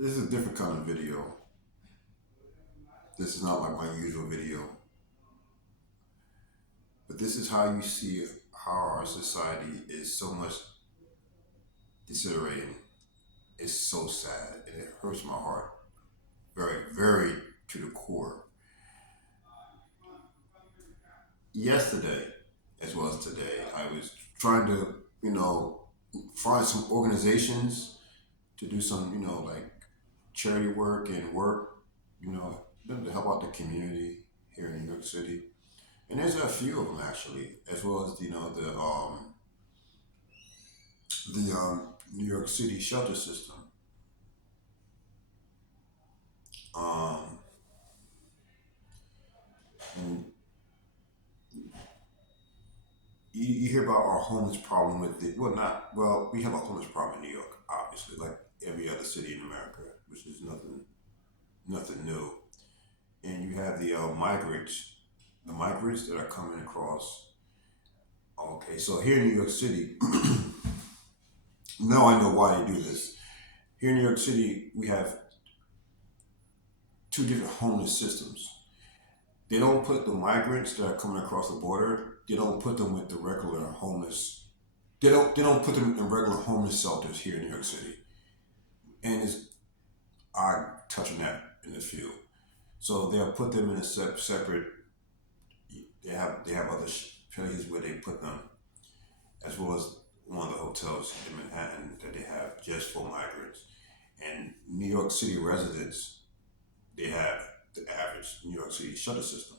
This is a different kind of video. This is not like my usual video, but this is how you see how our society is so much deteriorating. It's so sad and it hurts my heart very, very to the core. Yesterday, as well as today, I was trying to, find some organizations to do some, like charity work and work, you know, to help out the community here in New York City. And there's a few of them actually, as well as the New York City shelter system. Um, and you hear about our homeless problem with the well, not well. We have a homeless problem in New York, obviously, like every other city in America, which is nothing new. And you have the migrants that are coming across. Okay, so here in New York City, now I know why they do this. Here in New York City, we have two different homeless systems. They don't put the migrants that are coming across the border. They don't put them with the regular homeless. They don't put them in regular homeless shelters here in New York City. And it's I touch on that in a few. So they'll put them in a separate. They have other places where they put them, as well as one of the hotels in Manhattan that they have just for migrants. And New York City residents, they have the average New York City shutter system.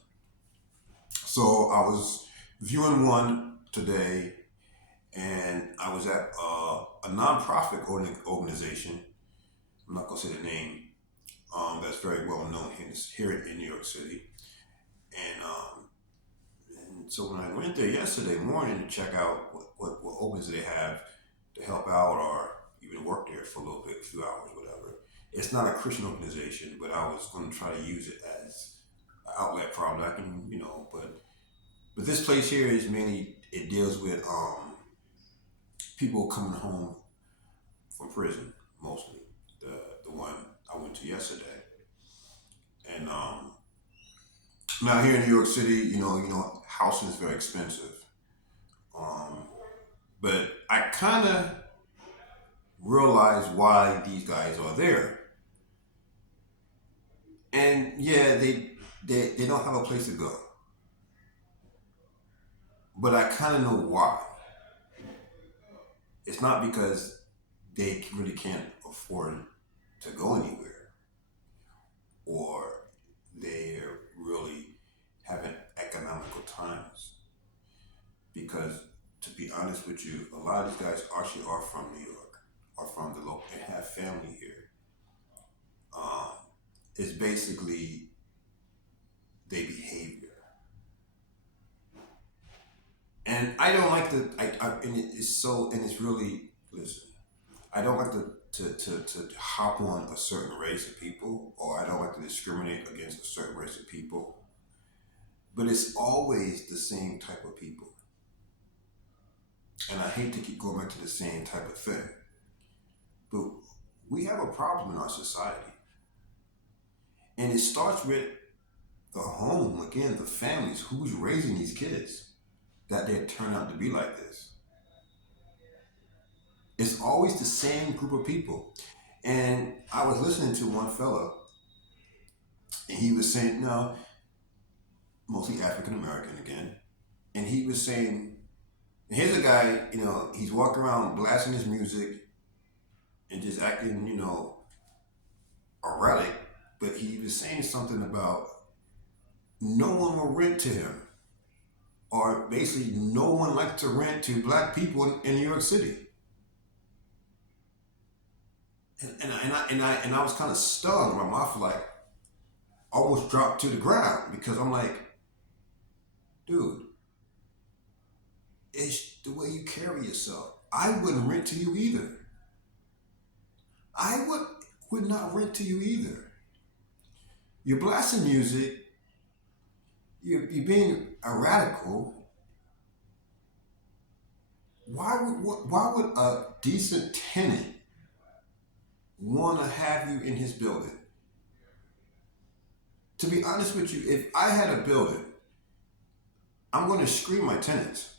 So I was viewing one today, and I was at a nonprofit organization. I'm not gonna say the name. That's very well known here in New York City. And so when I went there yesterday morning to check out what opens they have to help out or even work there for a little bit, a few hours, whatever. It's not a Christian organization, but I was going to try to use it as an outlet problem. I can, but this place here is mainly it deals with people coming home from prison mostly. The the one I went to yesterday, and now here in New York City, housing is very expensive. Um, but I kind of realize why these guys are there. And yeah, they don't have a place to go. But I kind of know why. It's not because they really can't afford to go anywhere or they're really having economical times. Because to be honest with you, a lot of these guys actually are from New York, are from the local, and have family here. Um, it's basically their behavior. And I don't like to. And it's so, and it's really listen. I don't like to hop on a certain race of people, or I don't like to discriminate against a certain race of people. But it's always the same type of people, and I hate to keep going back to the same type of thing. But we have a problem in our society, and it starts with the home again, the families, who's raising these kids that they turn out to be like this. It's always the same group of people. And I was listening to one fella, and he was saying, no, mostly African American again, and he was saying, here's a guy, he's walking around blasting his music and just acting, erratic, but he was saying something about no one will rent to him, or basically no one likes to rent to black people in New York City. And I was kind of stung. My mouth like almost dropped to the ground because I'm like, dude, it's the way you carry yourself. I wouldn't rent to you either. I would not rent to you either. You're blasting music. You're being a radical. Why would a decent tenant want to have you in his building. To be honest with you, if I had a building, I'm going to screen my tenants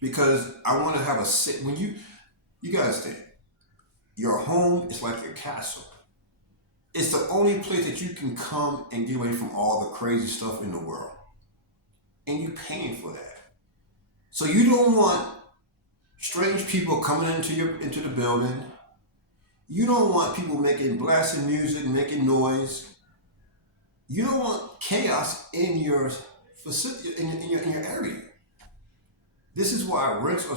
because I want to have a sit. When you guys think your home is like your castle. It's the only place that you can come and get away from all the crazy stuff in the world, and you're paying for that. So you don't want strange people coming into the building. You don't want people making blasting music, making noise. You don't want chaos in your facility, in your area. This is why rents are,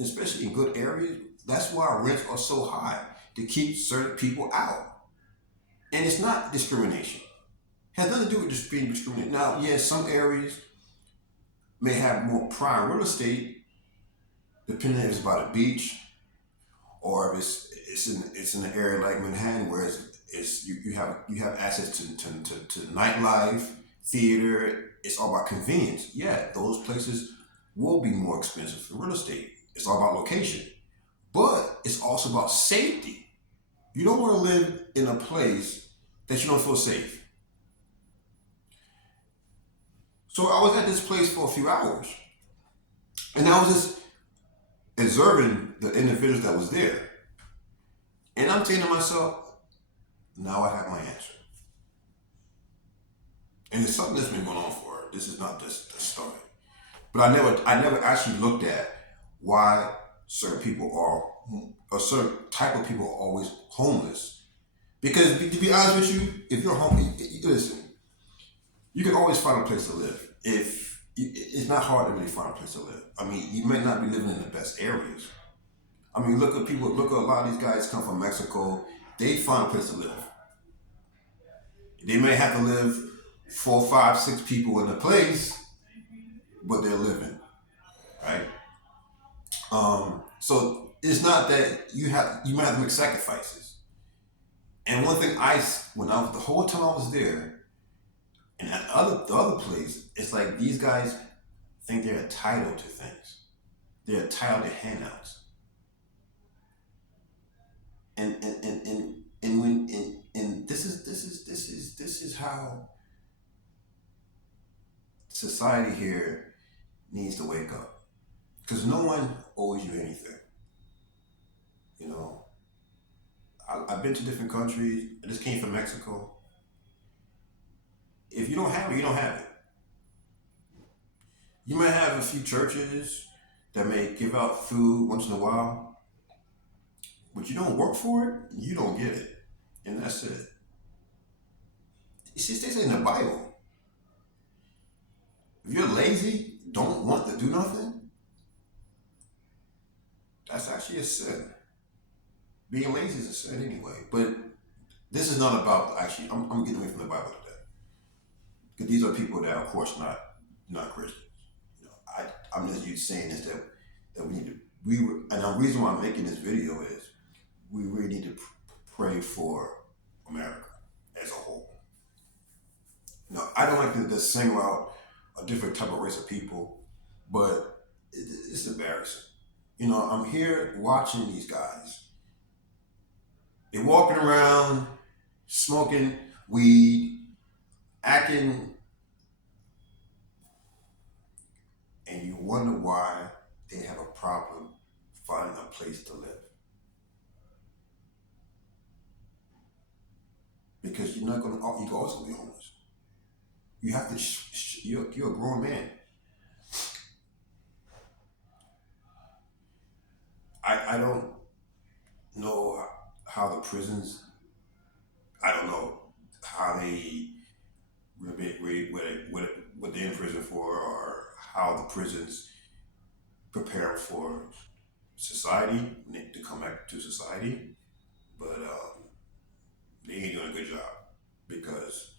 especially in good areas. That's why rents are so high to keep certain people out. And it's not discrimination. It has nothing to do with just being discriminated. Now, yes, some areas may have more prime real estate, depending if it's by the beach or if it's in an area like Manhattan where you have access to nightlife, theater. It's all about convenience. Yeah, those places will be more expensive for real estate. It's all about location, but it's also about safety. You don't want to live in a place that you don't feel safe. So I was at this place for a few hours, and I was just observing the individuals that was there, and I'm saying to myself, now I have my answer. And it's something that's been going on for. This is not just the start. But I never actually looked at why certain people are, a certain type of people are always homeless. Because to be honest with you, if you're homeless, listen, you can always find a place to live. If it's not hard to really find a place to live. I mean, you may not be living in the best areas. I mean, look at people. Look at a lot of these guys come from Mexico. They find a place to live. They may have to live 4, 5, 6 people in a place, but they're living, right? So it's not that you might have to make sacrifices. And one thing when I was the whole time I was there, and at the other place, it's like these guys think they're entitled to things. They're entitled to handouts. And this is how society here needs to wake up. Because no one owes you anything. You know, I've been to different countries. I just came from Mexico. If you don't have it, you don't have it. You might have a few churches that may give out food once in a while, but you don't work for it, you don't get it. And that's it. You see, it says in the Bible, if you're lazy, don't want to do nothing, that's actually a sin. Being lazy is a sin anyway. But this is not about actually. I'm getting away from the Bible today because these are people that, are, of course, not Christians. You know, I'm just saying this that we need to and the reason why I'm making this video is we really need to pray for America as a whole. Now, I don't like to single out a different type of race of people, but it's embarrassing. You know, I'm here watching these guys. They're walking around, smoking weed, acting, and you wonder why they have a problem finding a place to live. Because you're not going to, you can also be homeless. You have to, you're a grown man. I don't know how the prisons, I don't know how they, what they're in prison for, or how the prisons prepare for society, to come back to society, but they ain't doing a good job because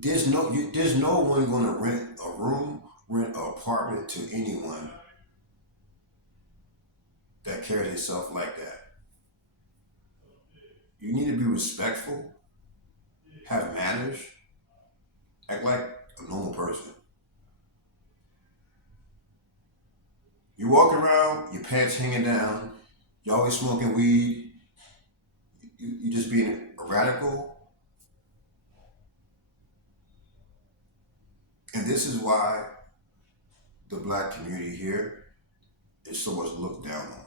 there's no one going to rent a room, rent an apartment to anyone that carries itself like that. You need to be respectful, have manners, act like a normal person. You walk around, your pants hanging down, You always smoking weed. You just being a radical. And this is why the black community here is so much looked down on.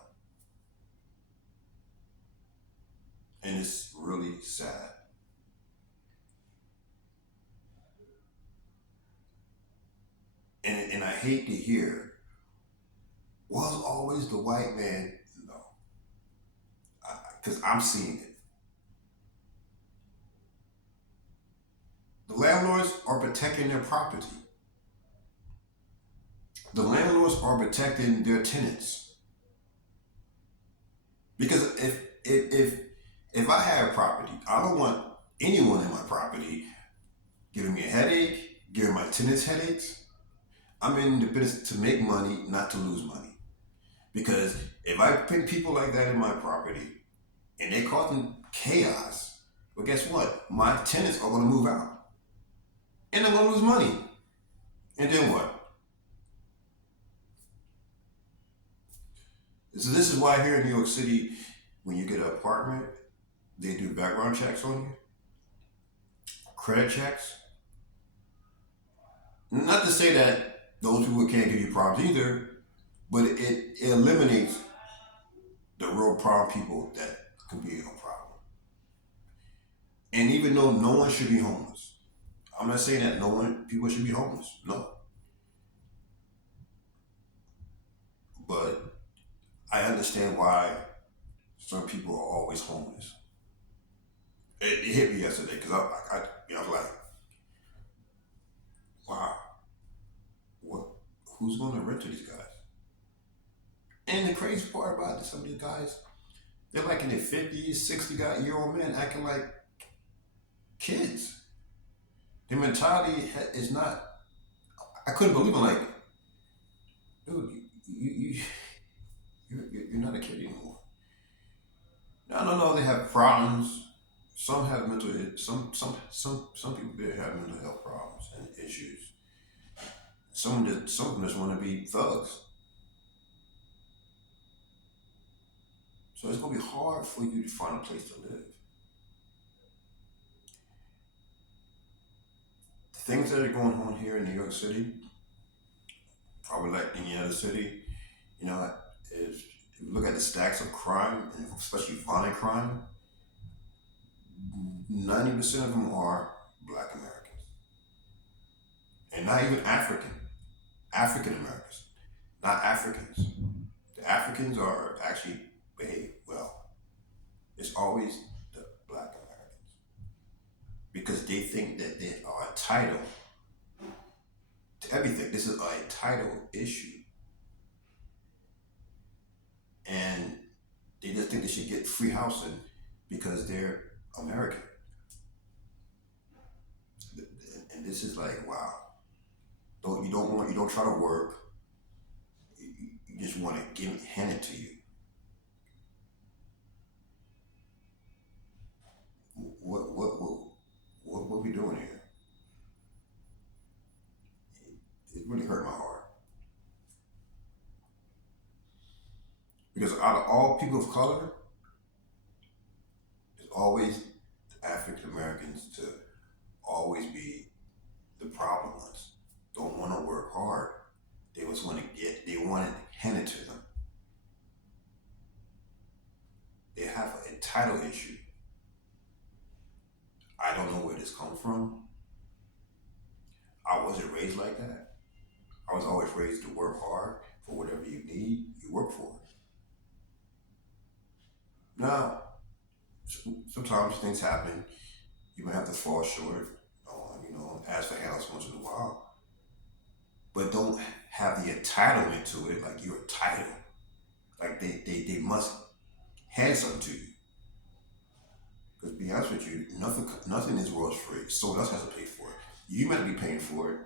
And it's really sad. And I hate to hear, was always the white man. No, because I'm seeing it. The landlords are protecting their property. The landlords are protecting their tenants. Because if I have property, I don't want anyone in my property giving me a headache, giving my tenants headaches. I'm in the business to make money, not to lose money. Because if I put people like that in my property and they causing chaos, well, guess what? My tenants are going to move out, and I'm going to lose money. And then what? So this is why here in New York City, when you get an apartment, they do background checks on you, credit checks. Not to say that those people can't give you problems either, but it eliminates the real problem people that can be a problem. And even though no one should be homeless, I'm not saying that no one people should be homeless. No, but I understand why some people are always homeless. It hit me yesterday because I was like, wow, what? Who's going to rent to these guys? And the crazy part about this, some of these guys, they're like in their 50s, 60-year-old men acting like kids. Their mentality is not. I couldn't believe it. Like, dude, you're not a kid anymore. No. They have problems. Some have mental. Some people there have mental health problems and issues. Some of them just want to be thugs. So it's gonna be hard for you to find a place to live. The things that are going on here in New York City, probably like any other city, you know, is if you look at the stacks of crime, and especially violent crime, 90% of them are Black Americans, and not even African Americans, not Africans. The Africans are actually behave well. It's always the Black Americans because they think that they are entitled to everything. This is a title issue, and they just think they should get free housing because they're American. And this is like, wow. You don't try to work. You just want to give hand it to you. What we doing here? It really hurt my heart because out of all people of color, it's always the African Americans to always be the problem ones. Don't want to work hard. They just want to get. They want it handed to them. They have a title issue. I don't know where this comes from. I wasn't raised like that. I was always raised to work hard for whatever you need. You work for it. Now, sometimes things happen. You might have to fall short. Ask for help once in a while, but don't have the entitlement to it. Like you're entitled. Like they must hand something to you. Because to be honest with you, nothing in this world is free. Someone else has to pay for it. You might be paying for it,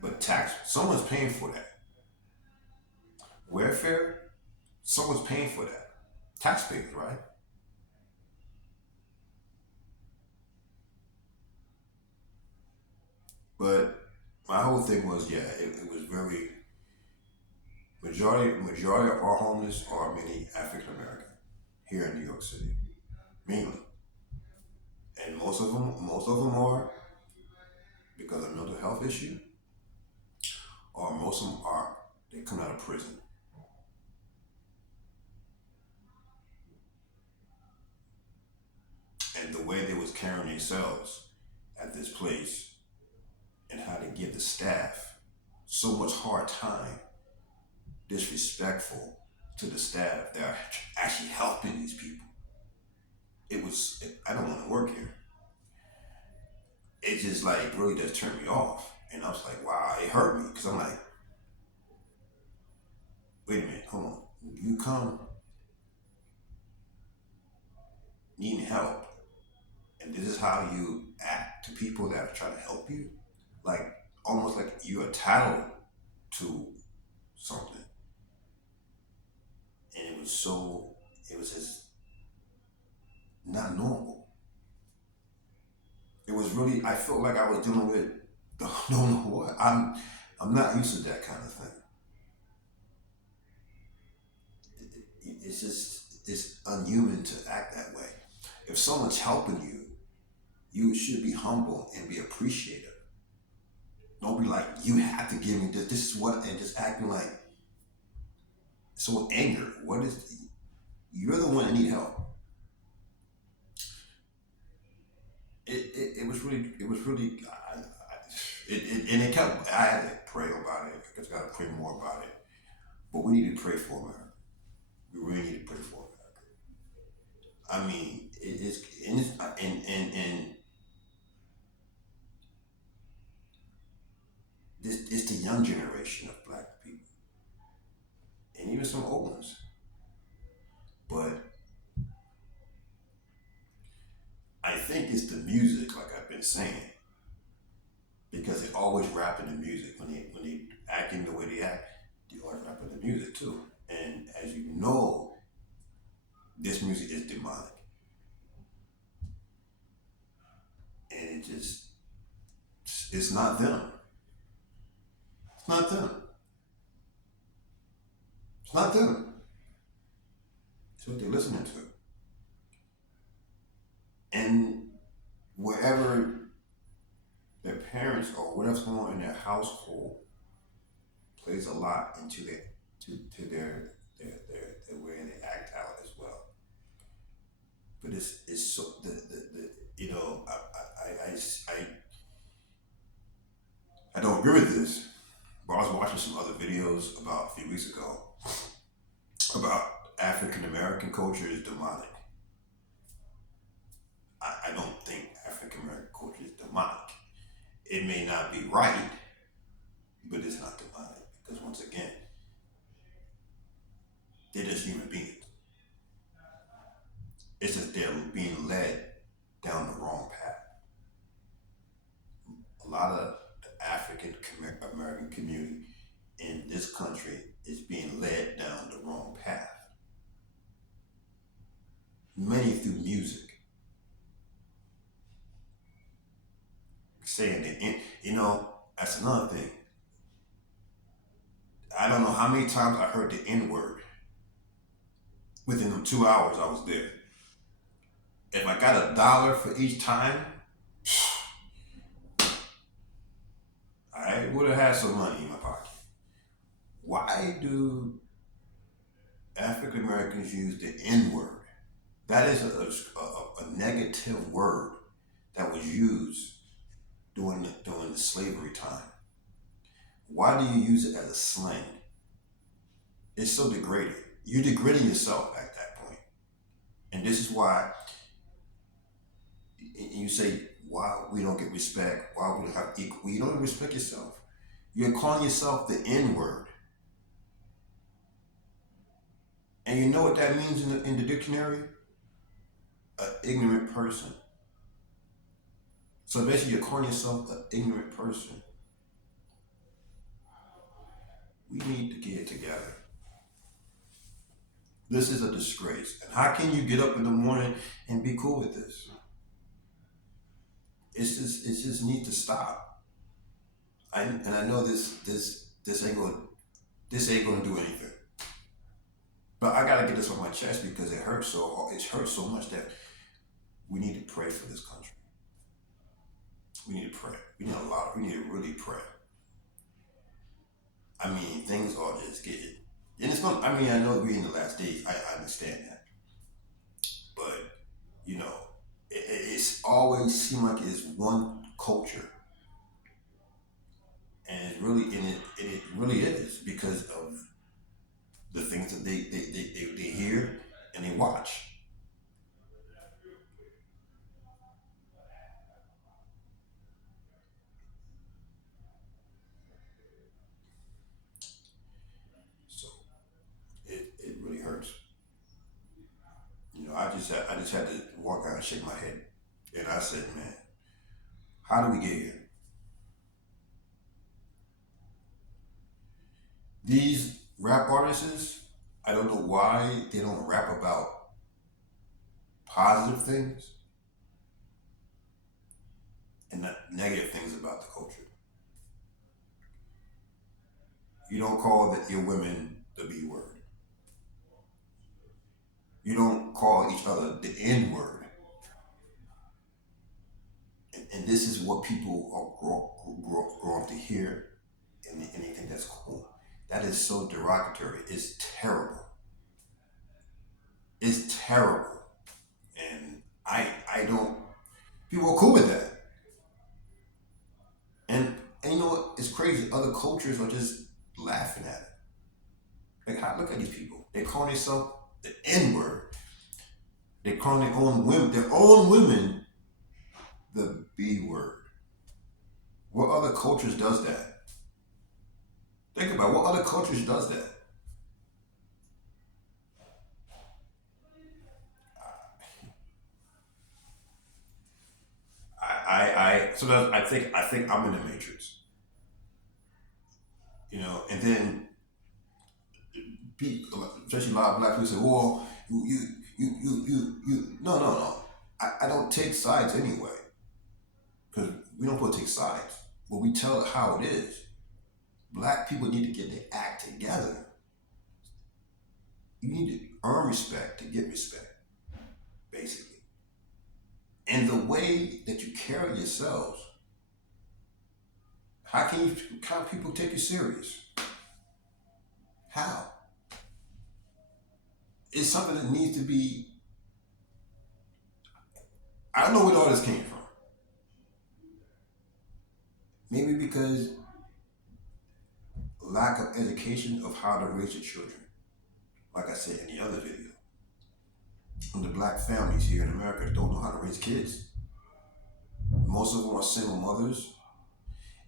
but someone's paying for that. Welfare, someone's paying for that. Taxpayers, right? But my whole thing was, yeah, it was very, when majority of our homeless are many African American here in New York City, mainly, and most of them are because of mental health issue, or most of them are they come out of prison. And the way they was carrying themselves at this place and how they give the staff so much hard time, disrespectful to the staff that are actually helping these people. I don't want to work here. It just like really just turned me off. And I was like, wow, it hurt me because I'm like, wait a minute, hold on. You come needing help, and this is how you act to people that are trying to help you, like almost like you're entitled to something. And it was just not normal. It was really, I felt like I was dealing with, don't know what. I'm not used to that kind of thing. It's just, it's unhuman to act that way. If someone's helping you, you should be humble and be appreciative. Don't be like, you have to give me this. This is what, and just acting like so angry. What is, you're the one that need help. It was really, and it kept, I had to pray about it. I just got to pray more about it. But we need to pray for America. We really need to pray for America. I mean, and this it's the young generation of black people, and even some old ones. But I think it's the music, like I've been saying, because they always rap in the music when they acting the way they act. They always rap in the music too. And as you know, this music is demonic, and it's not them. It's not them. It's not them. It's what they're listening to. And wherever their parents or whatever's going on in their household plays a lot into their way they act out as well. But it's so the you know I don't agree with this, but I was watching some other videos about a few weeks ago about African American culture is demonic. I don't think African American culture is demonic. It may not be right, but it's not demonic because once again, they're just human beings. It's just they're being led down the wrong path. A lot of the African American community in this country is being led down the wrong path. Many through music. Saying that, that's another thing. I don't know how many times I heard the N word within them 2 hours I was there. If I got $1 for each time, I would have had some money in my pocket. Why do African Americans use the N word? That is a negative word that was used during the slavery time. Why do you use it as a slang? It's so degrading. You're degrading yourself at that point. And this is why you say, why we don't get respect, why we don't have equal, you don't even respect yourself. You're calling yourself the N word. And you know what that means in the dictionary? An ignorant person. So basically you're calling yourself an ignorant person. We need to get it together. This is a disgrace. And how can you get up in the morning and be cool with this? It just needs to stop. And I know this ain't gonna this ain't gonna do anything. But I gotta get this off my chest because it hurts so much that we need to pray for this country. We need to pray. We need to really pray. I mean, things are just getting, and it's gonna, I mean, I know we're in the last days. I understand that. But, you know, it's always seemed like it's one culture. And it really is because of the things that they hear and they watch. So it really hurts. You know, I just had to walk out and shake my head. And I said, man, how do we get here? These rap artists, I don't know why they don't rap about positive things and not negative things about the culture. You don't call your women the B word. You don't call each other the N word. And this is what people are grow up to hear, and they think that's cool. That is so derogatory. It's terrible. It's terrible. And I don't, people are cool with that. And you know what? It's crazy. Other cultures are just laughing at it. Like, look at these people. They call themselves the N word. They call their own women the B word. What other cultures does that? Think about what other cultures does that. I sometimes I think I'm in the matrix, you know. And then people, especially a lot of black people say, "Well, No, no, no. I don't take sides anyway because we don't put take sides, but we tell it how it is. Black people need to get their act together. You need to earn respect to get respect, basically. And the way that you carry yourselves, how can people take you serious? How? It's something that needs to be. I don't know where all this came from. Maybe because lack of education of how to raise your children. Like I said in the other video, the black families here in America don't know how to raise kids. Most of them are single mothers,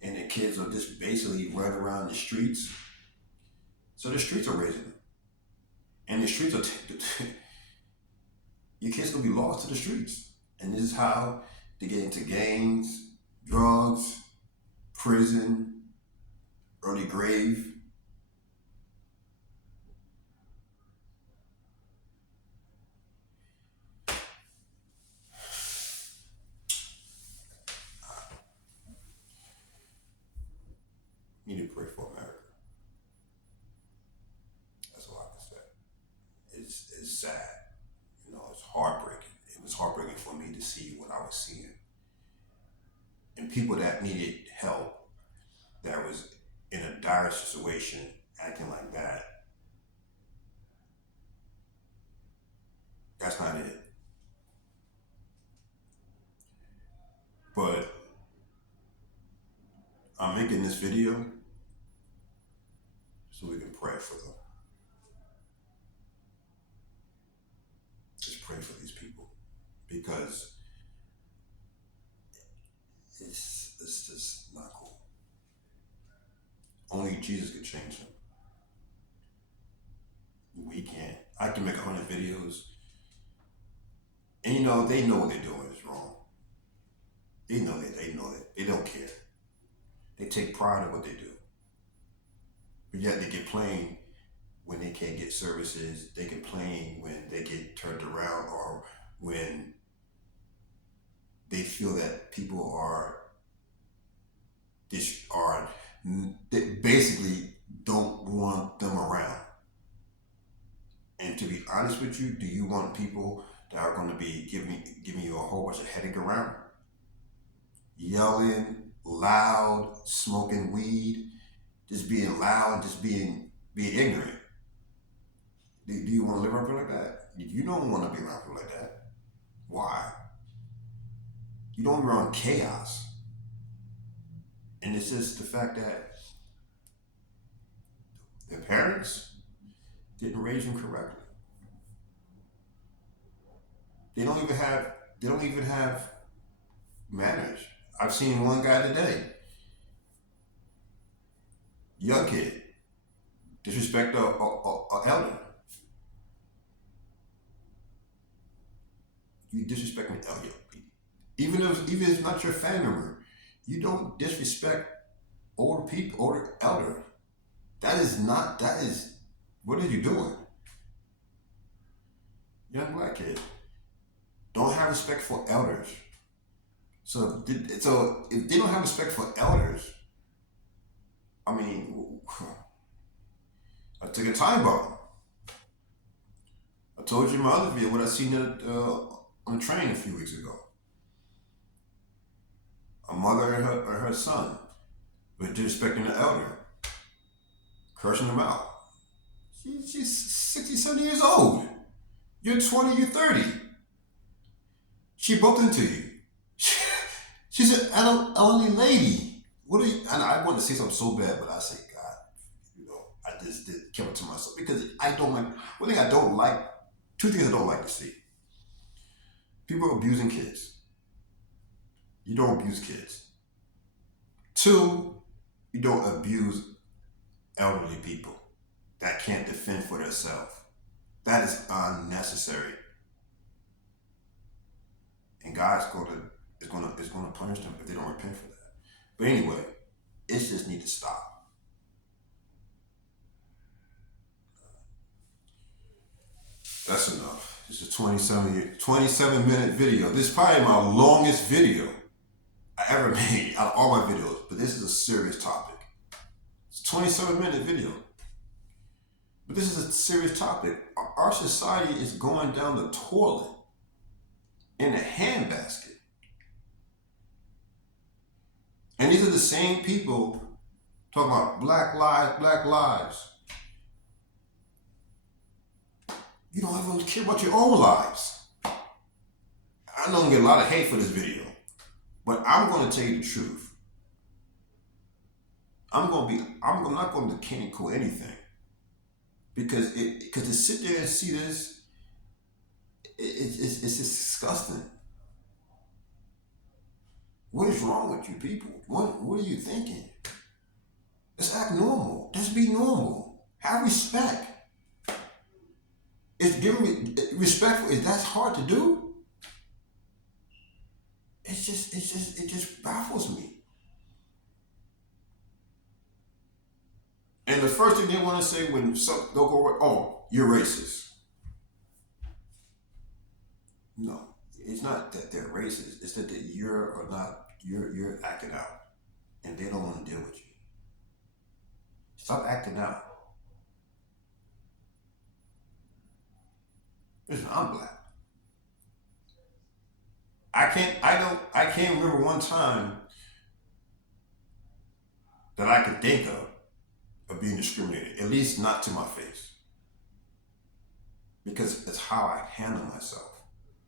and the kids are just basically running around the streets. So the streets are raising them, and the streets are your kids gonna be lost to the streets. And this is how they get into gangs, drugs, prison, early grave. You need to pray for America. That's all I can say. It's sad. You know, it's heartbreaking. It was heartbreaking for me to see what I was seeing. And people that needed help, that was in a dire situation, acting like that, that's not it. But I'm making this video so we can pray for them. Just pray for these people. Because it's just not cool. Only Jesus can change them. We can't. I can make 100 videos, and you know they know what they're doing is wrong. They know that. They know that. They don't care. They take pride in what they do, but yet they complain when they can't get services. They complain when they get turned around, or when they feel that people are they basically don't want them around. And to be honest with you, do you want people that are going to be giving you a whole bunch of headache around, yelling, loud, smoking weed, just being loud, just being ignorant? Do you want to live around people like that? You don't want to be around people like that. Why? You don't want to be around chaos. And it's just the fact that their parents didn't raise them correctly. They don't even have manners. I've seen one guy today, young kid, disrespect a elder. You disrespect an elder. Even if it's not your family member, you don't disrespect older people, elder. That is what are you doing? Young black kid. Don't have respect for elders. So if they don't have respect for elders, I mean, I took a time bomb. I told you in my other video what I seen on the train a few weeks ago. A mother and her son were disrespecting the elder, cursing them out. She's 60, 70 years old. You're 20, you're 30. She bumped into you. She's an elderly lady. What are you? And I wanted to say something so bad, but I say, God, I just did keep it to myself because I don't like. One thing I don't like. Two things I don't like to see. People abusing kids. You don't abuse kids. Two, you don't abuse elderly people that can't defend for themselves. That is unnecessary. And God's is gonna punish them if they don't repent for that. But anyway, it just need to stop. That's enough. It's a 27-minute video. This is probably my longest video I ever made out of all my videos, but this is a serious topic. It's a 27-minute video. But this is a serious topic. Our society is going down the toilet in a handbasket. And these are the same people talking about black lives, black lives. You don't even care about your own lives. I know I'm gonna get a lot of hate for this video, but I'm gonna tell you the truth. I'm not going to canonical anything. Because to sit there and see this, it's just disgusting. What is wrong with you people? What are you thinking? Let's act normal. Let's be normal. Have respect. It's giving respect. That's hard to do. It just baffles me. And the first thing they want to say when they'll go, oh, you're racist. No, it's not that they're racist. It's that you're acting out, and they don't want to deal with you. Stop acting out. Listen, I'm black. I can't remember one time that I could think of being discriminated, at least not to my face. Because it's how I handle myself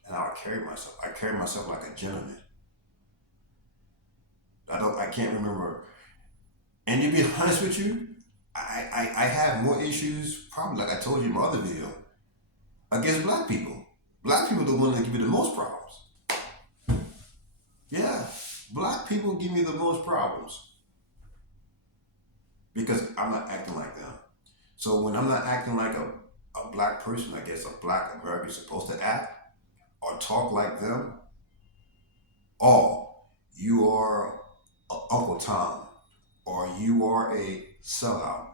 and how I carry myself. I carry myself like a gentleman. I can't remember. And to be honest with you, I have more issues, probably like I told you in my other video, against black people. Black people are the ones that give me the most problems. Yeah, black people give me the most problems. Because I'm not acting like them. So when I'm not acting like a black person, I guess a black American is supposed to act or talk like them, oh, you are Uncle Tom, or you are a sellout.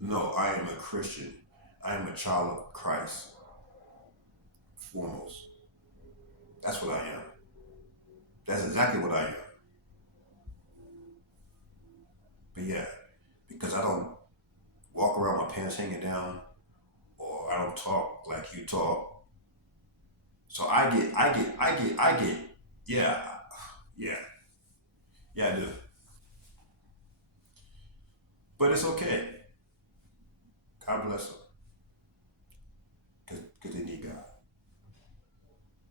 No, I am a Christian. I am a child of Christ. Foremost. That's what I am. That's exactly what I am. But yeah, because I don't walk around my pants hanging down, or I don't talk like you talk. So I get, yeah, yeah, yeah, I do. But it's okay. God bless them, because they need God.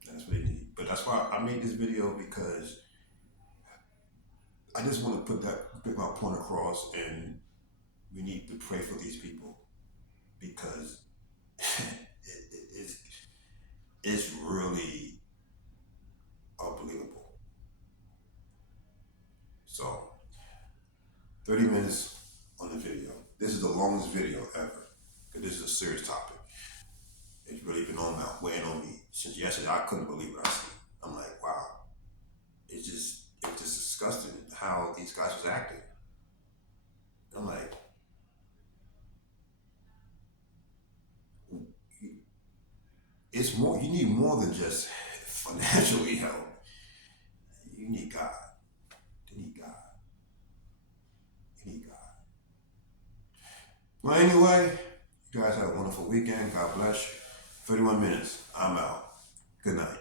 That's what they need. But that's why I made this video, because I just want to put my point across, and we need to pray for these people, because it's really unbelievable. So 30 minutes on the video. This is the longest video ever, because this is a serious topic. It's really been weighing on me since yesterday. I couldn't believe what I see. I'm like, wow. It's just disgusting how these guys was acting. I'm like, it's more. You need more than just financially help. You need God. You need God. You need God. Well, anyway, you guys have a wonderful weekend. God bless you. 31 minutes. I'm out. Good night.